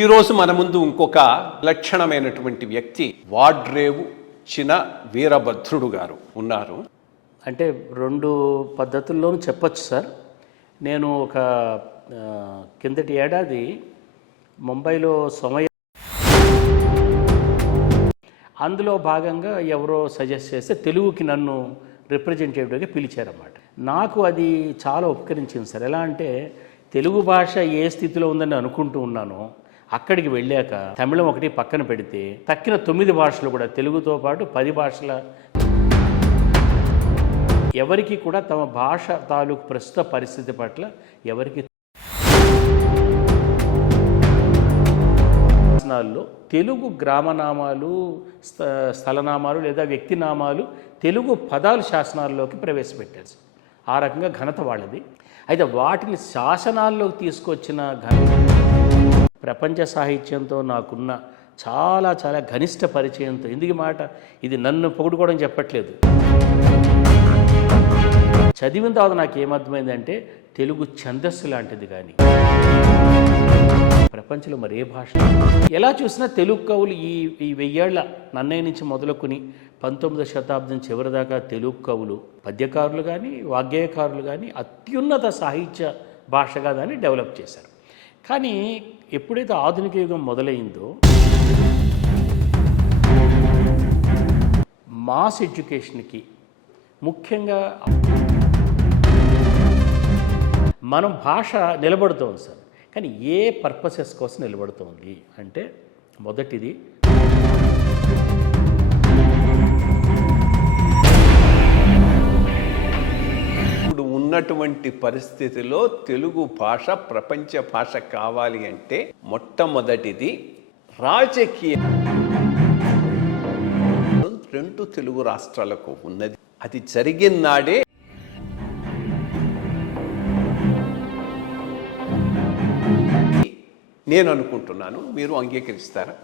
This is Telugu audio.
ఈరోజు మన ముందు ఇంకొక లక్షణమైనటువంటి వ్యక్తి వాడ్రేవు చిన వీరభద్రుడు గారు ఉన్నారు. అంటే రెండు పద్ధతుల్లోనూ చెప్పచ్చు సార్. నేను ఒక కిందటి ఏడాది ముంబైలో సమయ అందులో భాగంగా ఎవరో సజెస్ట్ చేస్తే తెలుగుకి నన్ను రిప్రజెంటేటివ్గా పిలిచారన్నమాట. నాకు అది చాలా ఉపకరించింది సార్. ఎలా అంటే తెలుగు భాష ఏ స్థితిలో ఉందని అనుకుంటూ ఉన్నానో అక్కడికి వెళ్ళాక తమిళం ఒకటి పక్కన పెడితే తక్కిన 9 భాషలు కూడా తెలుగుతో పాటు 10 భాషల ఎవరికి కూడా తమ భాష తాలూకు ప్రస్తుత పరిస్థితి పట్ల ఎవరికి తెలుగు గ్రామనామాలు, స్థలనామాలు లేదా వ్యక్తినామాలు తెలుగు పదాలు శాసనాల్లోకి ప్రవేశపెట్టారు. ఆ రకంగా ఘనత వాళ్ళది. అయితే వాటిని శాసనాల్లోకి తీసుకొచ్చిన ఘనత ప్రపంచ సాహిత్యంతో నాకున్న చాలా చాలా ఘనిష్ట పరిచయంతో, ఎందుకు మాట ఇది నన్ను పొగుడుకోవడం చెప్పట్లేదు, చదివిన తర్వాత నాకు ఏమర్థమైందంటే తెలుగు ఛందస్సు లాంటిది. కానీ ప్రపంచంలో మరే భాష ఎలా చూసినా తెలుగు కవులు ఈ 1000 ఏళ్ల నన్నయ్య నుంచి మొదలుకొని 19వ శతాబ్దం చివరి దాకా తెలుగు కవులు పద్యకారులు కానీ వాగ్గేయకారులు కానీ అత్యున్నత సాహిత్య భాషగా దాన్ని డెవలప్ చేశారు. కానీ ఎప్పుడైతే ఆధునిక యుగం మొదలైందో మాస్ ఎడ్యుకేషన్కి ముఖ్యంగా మనం భాష నిలబడుతోంది సార్. కానీ ఏ పర్పసెస్ కోసం నిలబడుతోంది అంటే మొదటిది ఇప్పుడు ఉన్నటువంటి పరిస్థితిలో తెలుగు భాష ప్రపంచ భాష కావాలి అంటే మొట్టమొదటిది రాజకీయ 2 తెలుగు రాష్ట్రాలకు ఉన్నది. అది జరిగిన నాడే నేను అనుకుంటున్నాను. మీరు అంగీకరిస్తారా?